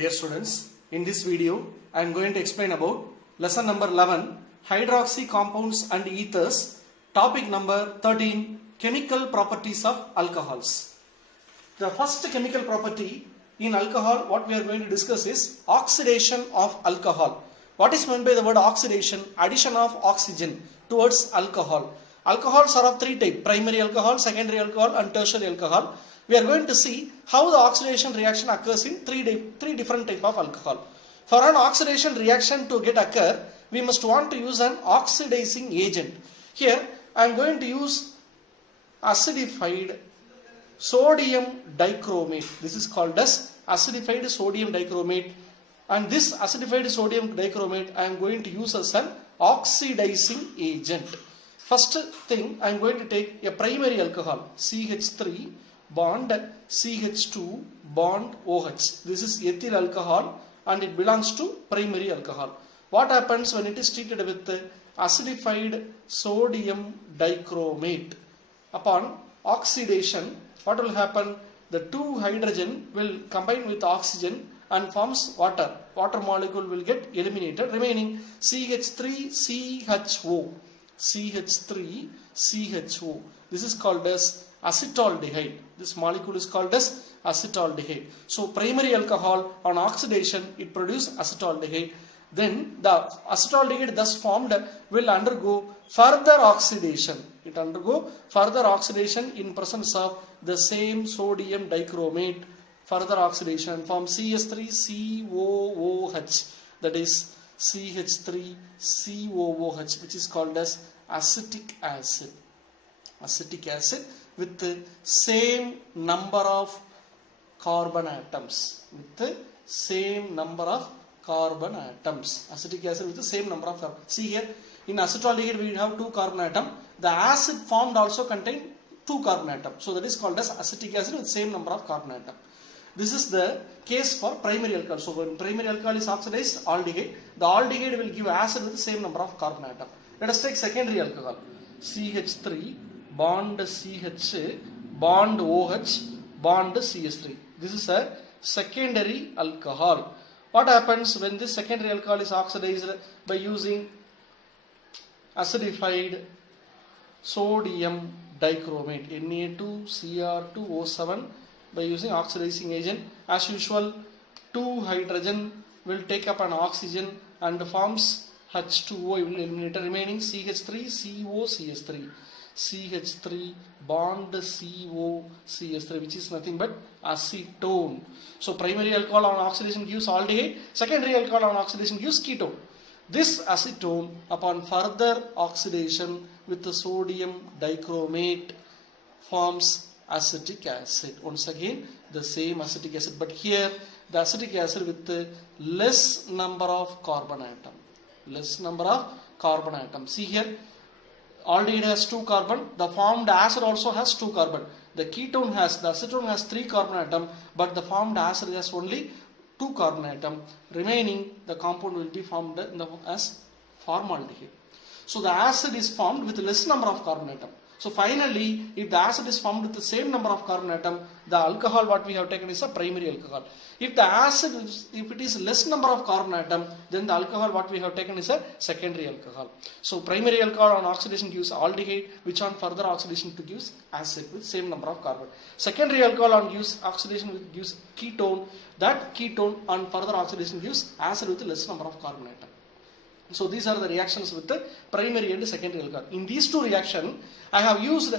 Dear students, in this video I am going to explain about lesson number 11 hydroxy compounds and ethers, topic number 13 chemical properties of alcohols. The first chemical property in alcohol what we are going to discuss is oxidation of alcohol. What is meant by the word oxidation? Addition of oxygen towards alcohol. Alcohols are of three types: primary alcohol, secondary alcohol and tertiary alcohol. We are going to see how the oxidation reaction occurs in three different types of alcohol. For an oxidation reaction to get occur, we must want to use an oxidizing agent. Here I am going to use acidified sodium dichromate. This is called as acidified sodium dichromate, and this acidified sodium dichromate I am going to use as an oxidizing agent. First thing, I am going to take a primary alcohol, CH3 bond CH2 bond OH. This is ethyl alcohol and it belongs to primary alcohol. What happens when it is treated with acidified sodium dichromate? Upon oxidation, what will happen? The two hydrogen will combine with oxygen and forms water. Water molecule will get eliminated, remaining CH3CHO. CH3CHO. This is called as acetaldehyde. This molecule is called as acetaldehyde. So primary alcohol on oxidation it produces acetaldehyde. Then the acetaldehyde thus formed will undergo further oxidation. It undergo further oxidation in presence of the same sodium dichromate. Further oxidation form CH3COOH, that is CH3COOH, which is called as acetic acid. Acetic acid with the same number of carbon atoms. With the same number of carbon atoms. Acetic acid with the same number of carbon. See here, in acetaldehyde we have two carbon atoms. The acid formed also contain two carbon atoms. So that is called as acetic acid with same number of carbon atoms. This is the case for primary alcohol. So when primary alcohol is oxidized, aldehyde, the aldehyde will give acid with the same number of carbon atoms. Let us take secondary alcohol. CH3 bond CH bond OH bond CH3. This is a secondary alcohol. What happens when this secondary alcohol is oxidized? By using acidified sodium dichromate, Na2Cr2O7. By using oxidizing agent, as usual, two hydrogen will take up an oxygen and forms H2O. It will eliminate the remaining CH3COCH3. CH3 bond COCH3, which is nothing but acetone. So primary alcohol on oxidation gives aldehyde, secondary alcohol on oxidation gives ketone. This acetone upon further oxidation with the sodium dichromate forms acetic acid. Once again the same acetic acid, but here the acetic acid with the less number of carbon atom. Less number of carbon atom. See here, aldehyde has 2 carbon, the formed acid also has 2 carbon. The acetone has 3 carbon atom, but the formed acid has only 2 carbon atom. Remaining the compound will be formed as formaldehyde. So the acid is formed with less number of carbon atom. So finally, if the acid is formed with the same number of carbon atom, the alcohol what we have taken is a primary alcohol. If the acid if it is less number of carbon atom, then the alcohol what we have taken is a secondary alcohol. So primary alcohol on oxidation gives aldehyde, which on further oxidation to gives acid with same number of carbon. Secondary alcohol on oxidation gives ketone. That ketone on further oxidation gives acid with less number of carbon atom. So these are the reactions with the primary and secondary alcohol. In these two reactions, I have used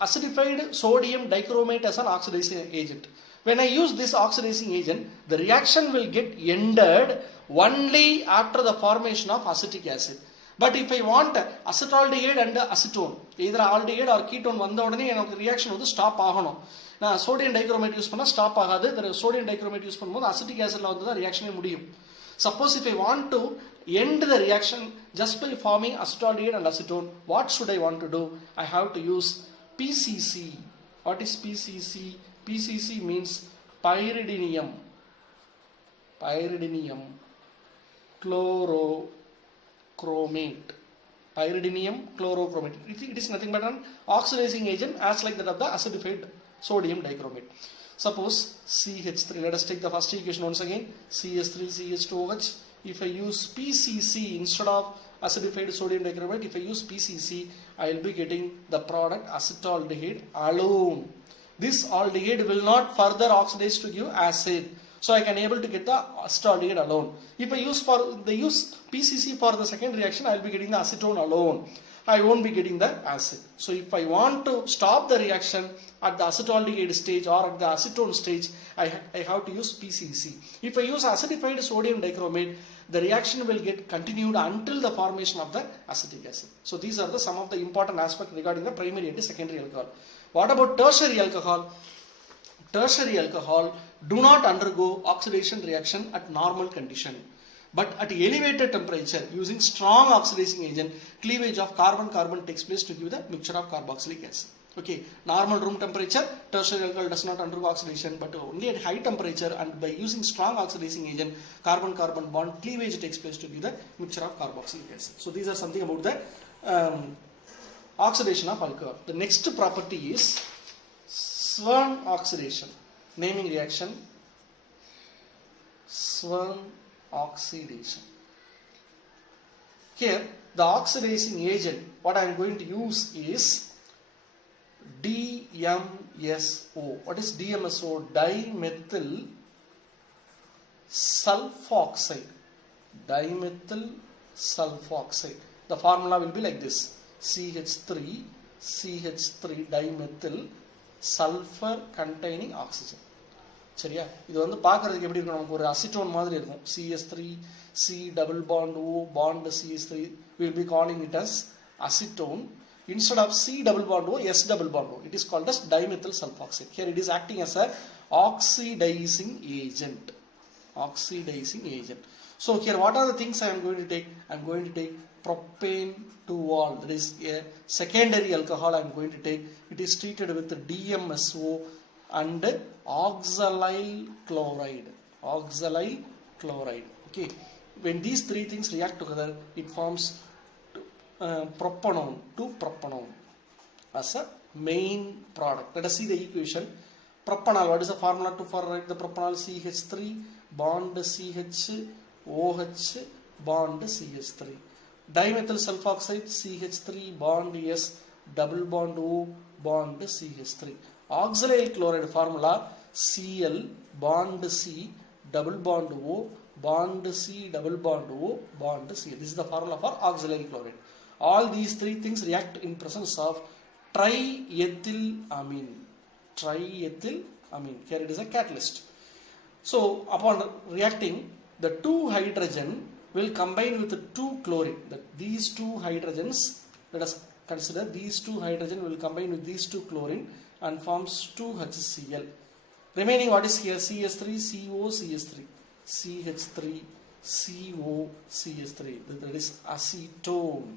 acidified sodium dichromate as an oxidizing agent. When I use this oxidizing agent, the reaction will get ended only after the formation of acetic acid. But if I want acetaldehyde and acetone, either aldehyde or ketone வந்த உடனே எனக்கு reaction வந்து stop ஆகணும். நான் sodium dichromate use பண்ணா stop ஆகாது. Sodium dichromate use பண்ணும்போது acetic acidல வந்து தான் reaction முடியும். Suppose if I want to end the reaction just by forming acetaldehyde and acetone, what should I want to do? I have to use PCC. What is PCC? PCC means pyridinium. Pyridinium chlorochromate. Pyridinium chlorochromate. It is nothing but an oxidizing agent as like that of the acidified sodium dichromate. Suppose CH3, let us take the first equation once again, CS3 CH2OH. If I use PCC instead of acidified sodium dichromate, if I use PCC, I will be getting the product acetaldehyde alone. This aldehyde will not further oxidize to give acid. So I can able to get the acetaldehyde alone. If I use PCC for the second reaction, I will be getting the acetone alone. I won't be getting the acid. So if I want to stop the reaction at the acetaldehyde stage or at the acetone stage, I have to use PCC. If I use acidified sodium dichromate, the reaction will get continued until the formation of the acetic acid. So these are some of the important aspects regarding the primary and secondary alcohol. What about tertiary alcohol? Tertiary alcohol do not undergo oxidation reaction at normal condition. But at elevated temperature, using strong oxidizing agent, cleavage of carbon-carbon takes place to give the mixture of carboxylic acid. Okay, normal room temperature, tertiary alcohol does not undergo oxidation, but only at high temperature and by using strong oxidizing agent, carbon-carbon bond cleavage takes place to give the mixture of carboxylic acid. So these are something about the oxidation of alcohol. The next property is Swern oxidation. Naming reaction, Swern oxidation. Here the oxidizing agent what I am going to use is DMSO. What is DMSO? Dimethyl sulfoxide. Dimethyl sulfoxide. The formula will be like this: CH3 dimethyl sulfur containing oxygen. சரியா, இது வந்து பார்க்கிறதுக்கு எப்படி இருக்கும், நமக்கு ஒரு acetone மாதிரி இருக்கும். CH3 C double bond O bond CH3, we will be calling it as acetone. Instead of C double bond O, S double bond O, it is called as dimethyl sulfoxide. Here it is acting as a oxidizing agent. Oxidizing agent. So here what are the things I am going to take? I am going to take propane 2-ol, that is a secondary alcohol I am going to take. It is treated with DMSO and oxalyl chloride. Oxalyl chloride. Okay. When these three things react together, it forms propanone, 2-propanone as a main product. Let us see the equation. Propanol, what is the formula to for write the propanol? CH3 bond CH, OH bond CH3. Dimethyl sulfoxide CH3 bond S double bond O bond CH3. Oxalyl chloride formula Cl bond C double bond O bond C double bond O bond C. This is the formula for oxalyl chloride. All these three things react in presence of triethylamine. Triethylamine. Here it is a catalyst. So upon reacting, the 2 hydrogen will combine with the 2 chlorine. These 2 hydrogens, let us consider these 2 hydrogen will combine with these 2 chlorine and forms 2 HCl. Remaining what is here? CH3 CO CH3. CH3 CO CH3. That is acetone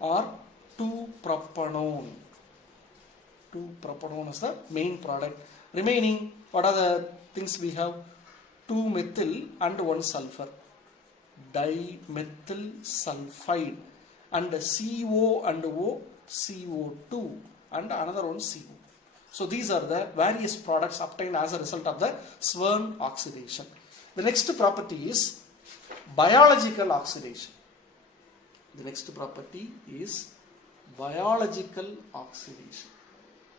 or 2-propanone. 2-propanone is the main product. Remaining, what are the things we have? 2-methyl and 1 sulfur. Dimethyl sulfide and CO and O, CO2 and another one CO. So these are the various products obtained as a result of the Swern oxidation. The next property is biological oxidation. The next property is biological oxidation.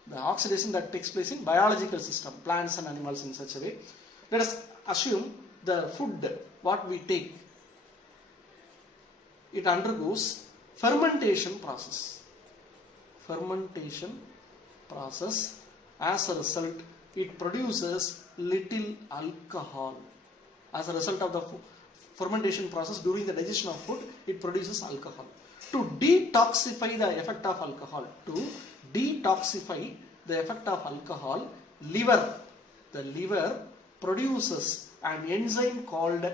The oxidation that takes place in biological system, plants and animals in such a way. Let us assume the food what we take, it undergoes fermentation process. Fermentation process. As a result, it produces little alcohol. As a result of the fermentation process, during the digestion of food, it produces alcohol. To detoxify the effect of alcohol, the liver produces an enzyme called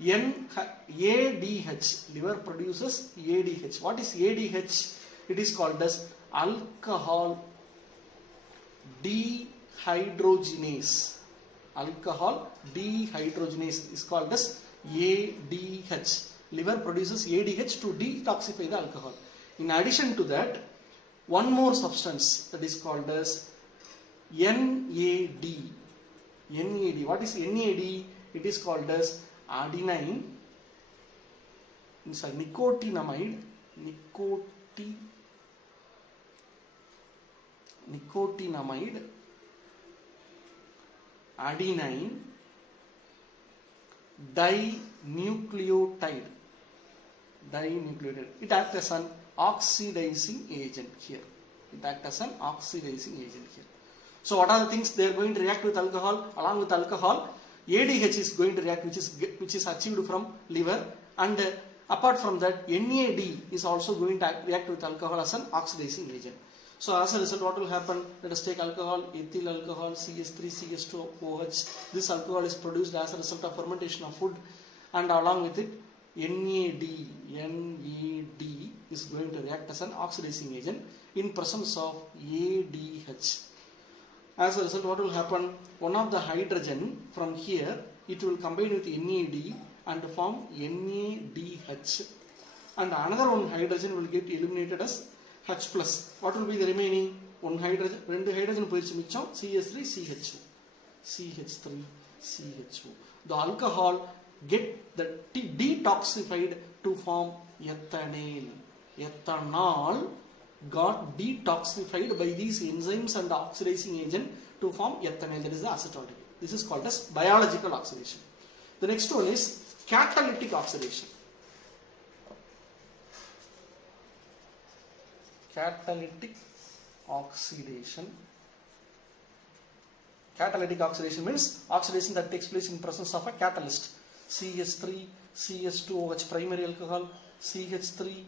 ADH. Liver produces ADH. What is ADH? It is called as alcohol dehydrogenase. Alcohol dehydrogenase is called as ADH. Liver produces ADH to detoxify the alcohol. In addition to that, one more substance that is called as NAD. NAD. What is NAD? It is called as adenine. It's a nicotinamide. Nicotinamide. Adenine dinucleotide. It acts as an oxidizing agent here. So what are the things they are going to react with alcohol? Along with alcohol, ADH is going to react, which is achieved from liver, and apart from that, NAD is also going to react with alcohol as an oxidizing agent. So as a result, what will happen? Let us take alcohol, ethyl alcohol, CH3, CH2OH. This alcohol is produced as a result of fermentation of food, and along with it, NAD is going to react as an oxidizing agent in presence of ADH. As a result, what will happen? One of the hydrogen from here, it will combine with NAD and form NADH, and another one hydrogen will get eliminated as H plus. What will be the remaining? One hydrogen, two hydrogen position CH3, CH3, CHO. The alcohol get the detoxified to form ethanol. Ethanol got detoxified by these enzymes and oxidizing agent to form ethanol, that is the acetaldehyde. This is called as biological oxidation. The next one is catalytic oxidation. Catalytic oxidation means oxidation that takes place in presence of a catalyst. CH3, CH2OH primary alcohol, CH3,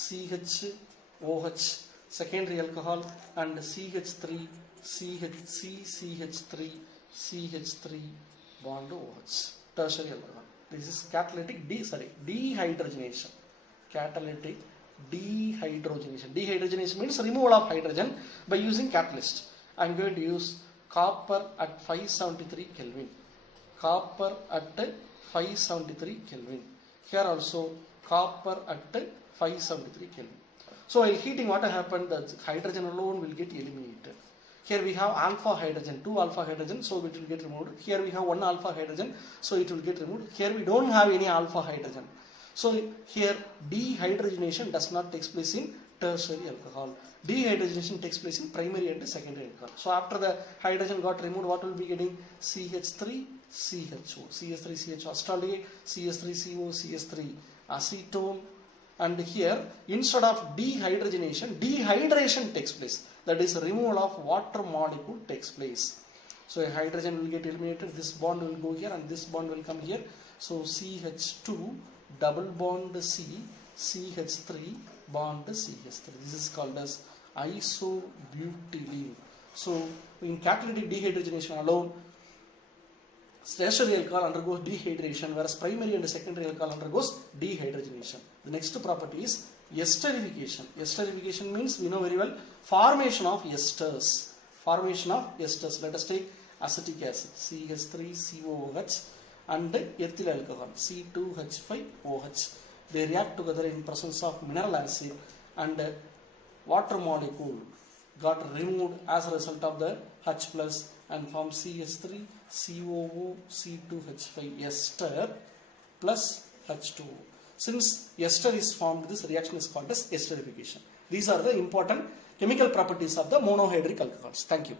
CHOH secondary alcohol, and CH3, CH3 bond OH tertiary alcohol. This is catalytic dehydrogenation. Catalytic dehydrogenation. Dehydrogenation means removal of hydrogen by using catalyst. I am going to use copper at 573 Kelvin. Copper at 573 Kelvin. Here also copper at 573 Kelvin. So while heating, what happened? The hydrogen alone will get eliminated. Here we have alpha hydrogen, 2 alpha hydrogen, so it will get removed. Here we have 1 alpha hydrogen, so it will get removed. Here we don't have any alpha hydrogen. So here dehydrogenation does not take place in tertiary alcohol. Dehydrogenation takes place in primary and secondary alcohol. So after the hydrogen got removed, what will be getting? CH3, CHO, CH3, CHO, acetaldehyde, CH3CO, CH3, acetone. And here, instead of dehydrogenation, dehydration takes place. That is, removal of water molecule takes place. So a hydrogen will get eliminated, this bond will go here and this bond will come here. So CH2 double bond C, CH3 bond CH3. This is called as isobutylene. So in catalytic dehydrogenation alone, tertiary alcohol undergoes dehydration, whereas primary and secondary alcohol undergoes dehydrogenation. The next property is esterification. Esterification means, we know very well, formation of esters. Formation of esters. Let us take acetic acid, CH3COOH, and ethyl alcohol, C2H5OH. They react together in presence of mineral acid, and water molecule got removed as a result of the H plus and form CH3, COO, C2H5 ester plus H2O. Since ester is formed, this reaction is called as esterification. These are the important chemical properties of the monohydric alcohols. Thank you.